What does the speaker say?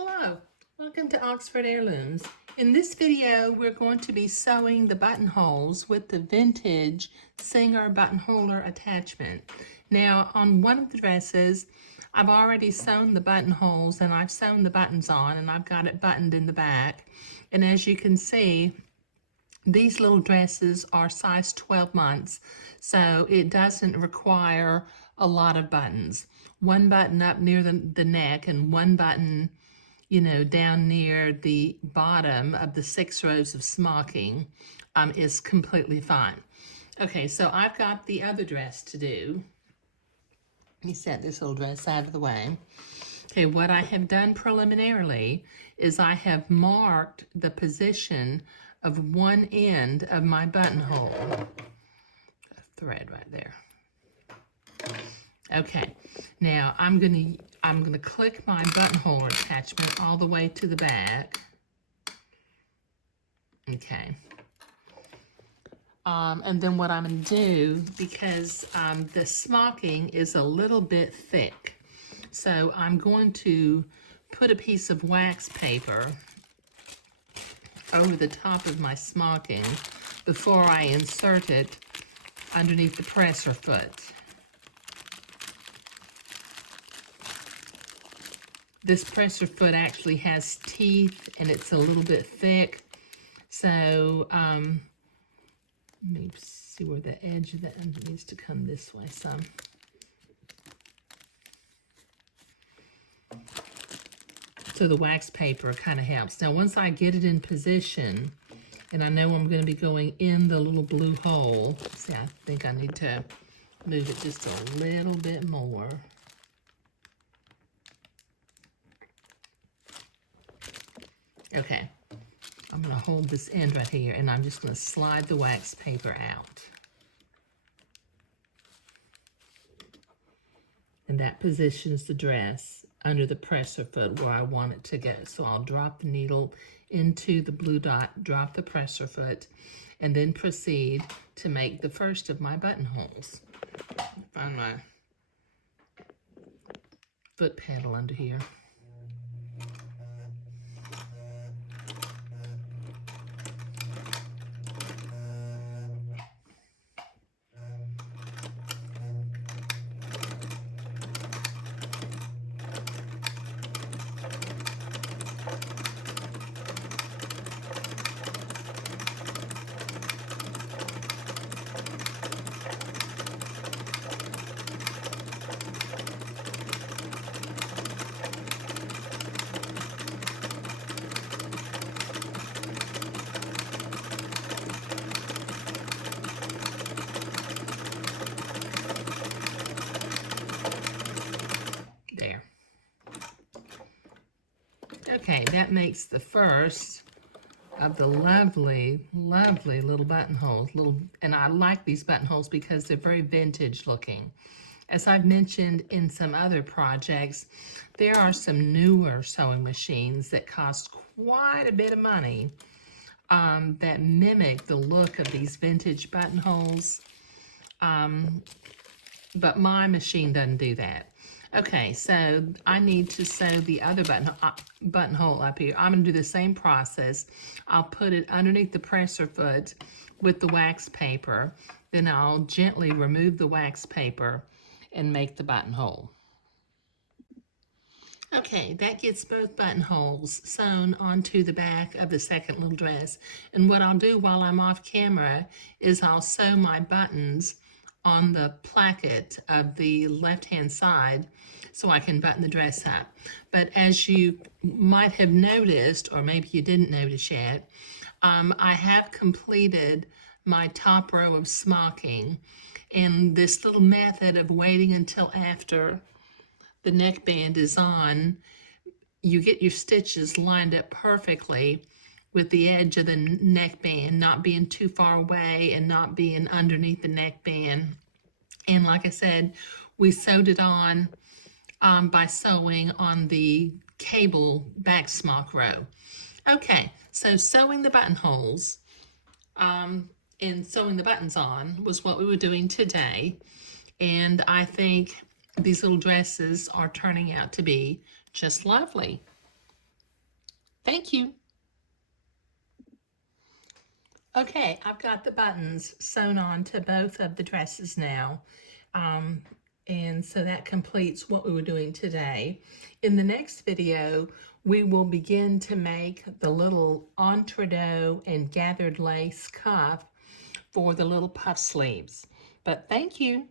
Hello, welcome to Oxford Heirlooms. In this video, we're going to be sewing the buttonholes with the vintage Singer buttonholer attachment. Now, on one of the dresses, I've already sewn the buttonholes and I've sewn the buttons on and I've got it buttoned in the back. And as you can see, these little dresses are size 12 months, so it doesn't require a lot of buttons. One button up near the neck and one button down near the bottom of the 6 rows of smocking is completely fine. Okay, so I've got the other dress to do. Let me set this little dress out of the way. Okay, what I have done preliminarily is I have marked the position of one end of my buttonhole. Got a thread right there. Okay, now I'm gonna click my buttonhole attachment all the way to the back. Okay. And then what I'm gonna do, because the smocking is a little bit thick, so I'm going to put a piece of wax paper over the top of my smocking before I insert it underneath the presser foot. This presser foot actually has teeth and it's a little bit thick. So let me see where the edge of that needs to come this way some. So the wax paper kind of helps. Now once I get it in position, and I know I'm going to be going in the little blue hole. See, I think I need to move it just a little bit more. Okay, I'm going to hold this end right here, and I'm just going to slide the wax paper out. And that positions the dress under the presser foot where I want it to go. So I'll drop the needle into the blue dot, drop the presser foot, and then proceed to make the first of my buttonholes. Find my foot pedal under here. Okay, that makes the first of the lovely, lovely little buttonholes. And I like these buttonholes because they're very vintage looking. As I've mentioned in some other projects, there are some newer sewing machines that cost quite a bit of money that mimic the look of these vintage buttonholes. But my machine doesn't do that. Okay, so I need to sew the other buttonhole up here. I'm going to do the same process. I'll put it underneath the presser foot with the wax paper. Then I'll gently remove the wax paper and make the buttonhole. Okay, that gets both buttonholes sewn onto the back of the second little dress. And what I'll do while I'm off camera is I'll sew my buttons on the placket of the left-hand side so I can button the dress up. But as you might have noticed, or maybe you didn't notice yet, I have completed my top row of smocking, and this little method of waiting until after the neckband is on, you get your stitches lined up perfectly with the edge of the neckband not being too far away and not being underneath the neckband. And like I said, we sewed it on by sewing on the cable back smock row. Okay, so sewing the buttonholes and sewing the buttons on was what we were doing today. And I think these little dresses are turning out to be just lovely. Thank you. Okay, I've got the buttons sewn on to both of the dresses now. Um, and so that completes what we were doing today. In the next video, we will begin to make the little entredeux and gathered lace cuff for the little puff sleeves. But thank you.